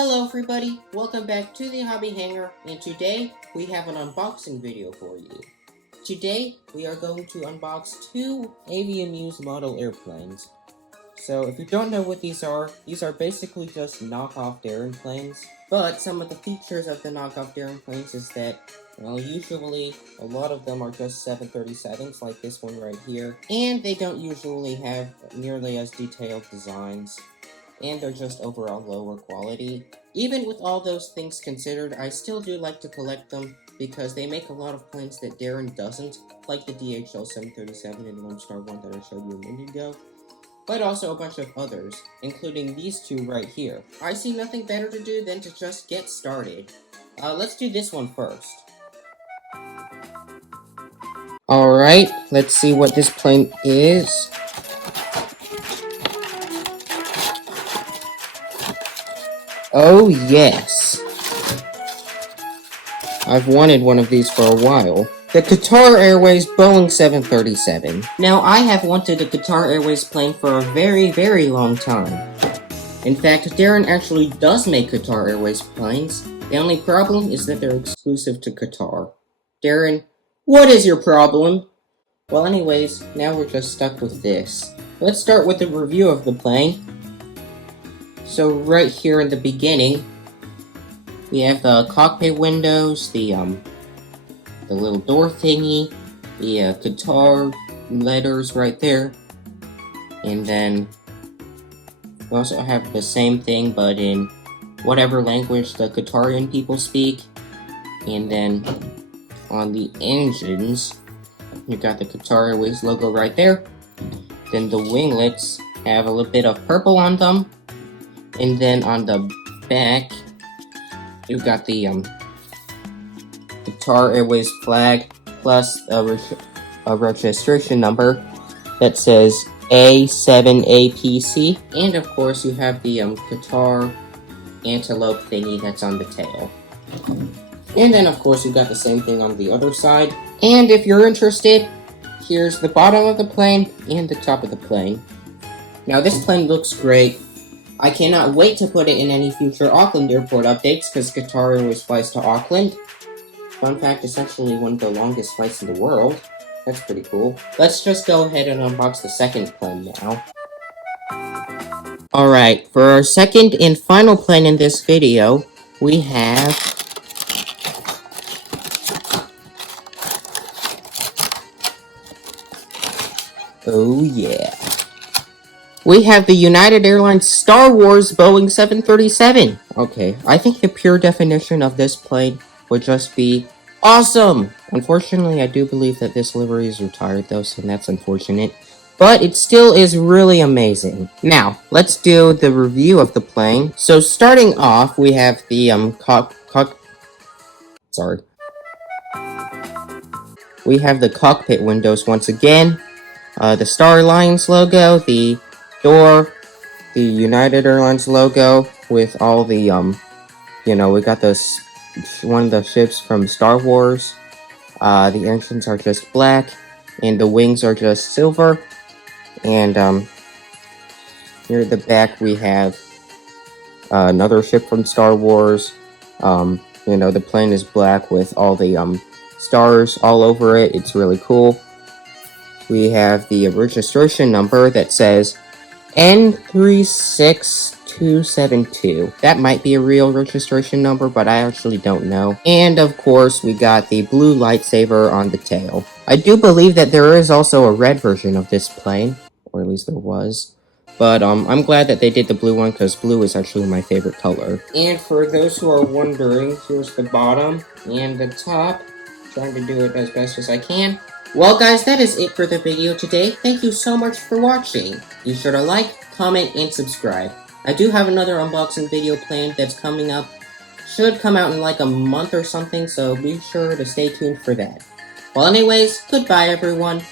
Hello everybody, welcome back to the Hobby Hangar, and today we have an unboxing video for you. Today we are going to unbox two AVMU's model airplanes. So if you don't know what these are basically just knockoff Daron planes. But some of the features of the knockoff Daron planes is that, well, usually a lot of them are just 737s like this one right here, and they don't usually have nearly as detailed designs, and they're just overall lower quality. Even with all those things considered, I still do like to collect them because they make a lot of planes that Daron doesn't, like the DHL 737 and Lone Star 1 that I showed you a minute ago, but also a bunch of others, including these two right here. I see nothing better to do than to just get started. Let's do this one first. Alright, let's see what this plane is. Oh yes! I've wanted one of these for a while. The Qatar Airways Boeing 737. Now, I have wanted a Qatar Airways plane for a very, very long time. In fact, Daron actually does make Qatar Airways planes. The only problem is that they're exclusive to Qatar. Daron, what is your problem? Well, anyways, now we're just stuck with this. Let's start with a review of the plane. So right here in the beginning, we have the cockpit windows, the little door thingy, the Qatar letters right there, and then we also have the same thing but in whatever language the Qatarian people speak. And then on the engines, you got the Qatar Airways logo right there. Then the winglets have a little bit of purple on them. And then on the back, you've got the Qatar Airways flag plus a registration number that says A7APC. And of course, you have the Qatar antelope thingy that's on the tail. And then of course, you've got the same thing on the other side. And if you're interested, here's the bottom of the plane and the top of the plane. Now this plane looks great. I cannot wait to put it in any future Auckland airport updates, because Qatar Airways flies to Auckland. Fun fact, it's actually one of the longest flights in the world. That's pretty cool. Let's just go ahead and unbox the second plane now. Alright, for our second and final plane in this video, we have oh yeah. We have the United Airlines Star Wars Boeing 737. Okay, I think the pure definition of this plane would just be awesome! Unfortunately, I do believe that this livery is retired though, so that's unfortunate. But it still is really amazing. Now, let's do the review of the plane. So starting off, we have the We have the cockpit windows once again. The Star Alliance logo, the door, the United Airlines logo with all the, we got this, one of the ships from Star Wars. The engines are just black, and the wings are just silver. And, here at the back we have another ship from Star Wars. The plane is black with all the, stars all over it. It's really cool. We have the registration number that says N36272. That might be a real registration number, but I actually don't know. And of course, we got the blue lightsaber on the tail. I do believe that there is also a red version of this plane, or at least there was. But I'm glad that they did the blue one, because blue is actually my favorite color. And for those who are wondering, here's the bottom and the top. Trying to do it as best as I can. Well guys, that is it for the video today. Thank you so much for watching. Be sure to like, comment, and subscribe. I do have another unboxing video planned that's coming up. Should come out in like a month or something, so be sure to stay tuned for that. Well anyways, goodbye everyone.